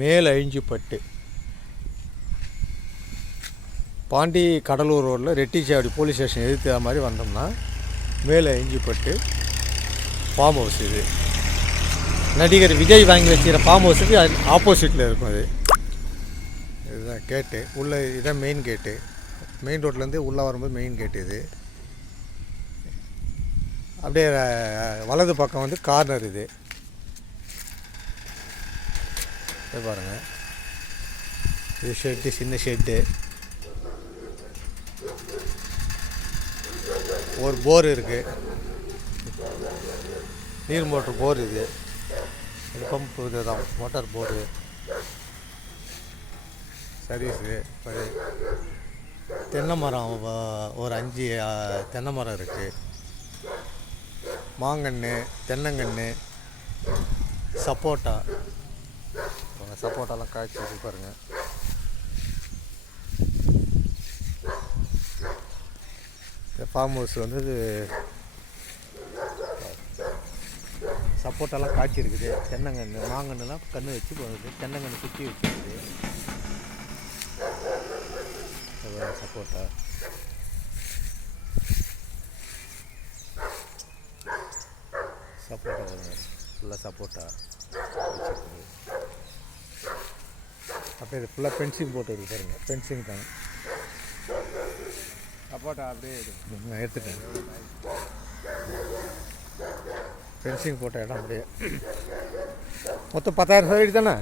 மேல் அழிஞ்சிப்பட்டு பாண்டி கடலூர் ரோட்டில் Rettichavadi police station எதிர்த்த மாதிரி வந்தோம்னா மேல் அழிஞ்சிப்பட்டு ஃபார்ம் ஹவுஸ். இது நடிகர் விஜய் வாங்கி வச்சுக்கிற ஃபார்ம் ஹவுஸுக்கு ஆப்போசிட்டில் இருக்கும். அது இதுதான் கேட்டு உள்ளே, இதுதான் மெயின் கேட்டு. மெயின் ரோட்லேருந்து உள்ளே வரும்போது மெயின் கேட்டு. இது அப்படியே வலது பக்கம் வந்து கார்னர். இது பாருங்கள், இது ஷெட்டு, சின்ன ஷெட்டு, ஒரு போர் இருக்குது, நீர் மோட்ரு போர். இது பம்பு இதுதான் மோட்டார் போரு சர்வீஸு. தென்னை மரம் ஒரு 5 தென்னை மரம் இருக்குது. மாங்கன்று, தென்னங்கன்று, சப்போட்டா. சப்போட்டாலாம் காய்ச்சி வச்சு பாருங்கள். இந்த ஃபார்ம் ஹவுஸ் வந்து சப்போட்டாலாம் காய்ச்சி இருக்குது. தென்னங்கன்று, மாங்கன்றுலாம் கன்று வச்சு போகுது. தென்னங்கன்று சுற்றி வச்சுருக்குது. சப்போட்டா, சப்போட்டா வருங்க, ஃபுல்லாக சப்போட்டா வச்சுருக்குது. அப்படியே இது ஃபுல்லாக ஃபென்சிங் போட்டு இருக்கு பாருங்க. ஃபென்சிங் தான் சப்போட்டா. அப்படியே நான் எடுத்துட்டேன். ஃபென்சிங் போட்ட இடம் அப்படியே மொத்தம் 10,000 சதுரடி தானே?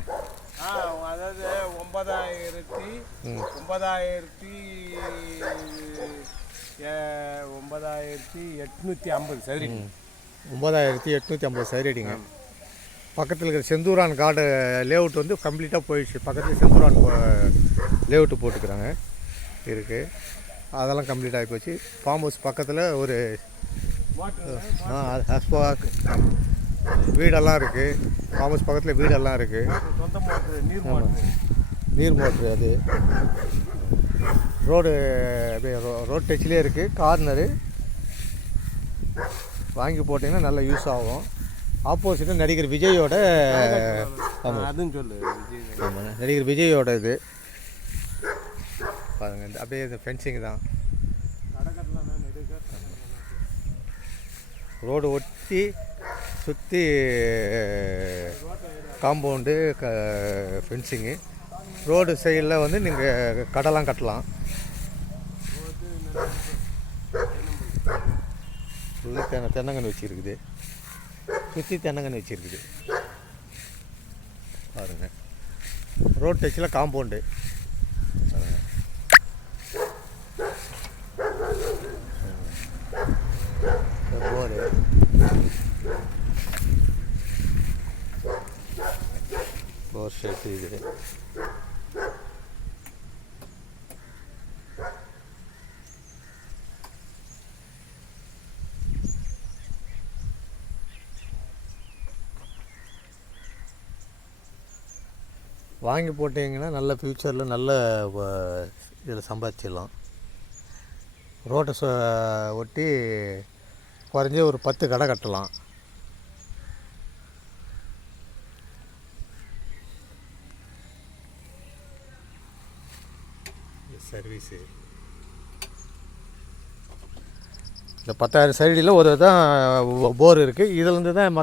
அதாவது 9,850 சதுரடி. 9,850 சதுரடிங்க. பக்கத்தில் இருக்கிற செந்தூரான் காடு லேஅவுட் வந்து கம்ப்ளீட்டாக போயிடுச்சு. பக்கத்தில் செந்தூரான் லேஅவுட்டு போட்டுக்கிறாங்க இருக்குது. அதெல்லாம் கம்ப்ளீட் ஆகி போச்சு. ஃபார்ம் ஹவுஸ் பக்கத்தில் ஒரு வீடெல்லாம் இருக்குது. ஃபார்ம் ஹவுஸ் பக்கத்தில் வீடெல்லாம் இருக்குது. நீர் மோட்ரு. அது ரோடு அப்படியே ரோட் டச்சிலே இருக்குது. கார்னரு வாங்கி போட்டிங்கன்னா நல்லா யூஸ் ஆகும். ஆப்போசிட்டில் நடிகர் விஜயோட, அதுன்னு சொல்லு, நடிகர் விஜயோட இது பாருங்கள். இந்த அப்படியே இந்த ஃபென்சிங் தான். ரோடு ஒட்டி சுற்றி காம்பவுண்டு, ஃபென்சிங்கு. ரோடு சைடில் வந்து நீங்கள் கடைலாம் கட்டலாம். ஃபுல்லாக தென்னங்கன்று வச்சுருக்குது. சுற்றி தென்னங்கன்று வச்சுருக்குது பாருங்கள். ரோட் டச்சில் காம்பவுண்டு பாருங்கள். போரு, போர் ஷெட்டு. இது வாங்கி போட்டிங்கன்னா நல்ல ஃப்யூச்சரில் நல்ல இதில் சம்பாதிச்சிடலாம். ரோட்டை ஒட்டி குறைஞ்ச ஒரு 10 கடை கட்டலாம். சர்வீஸு இந்த 10,000 சதுரடியில் ஒரு தான் போர் இருக்குது. இதிலேருந்து தான்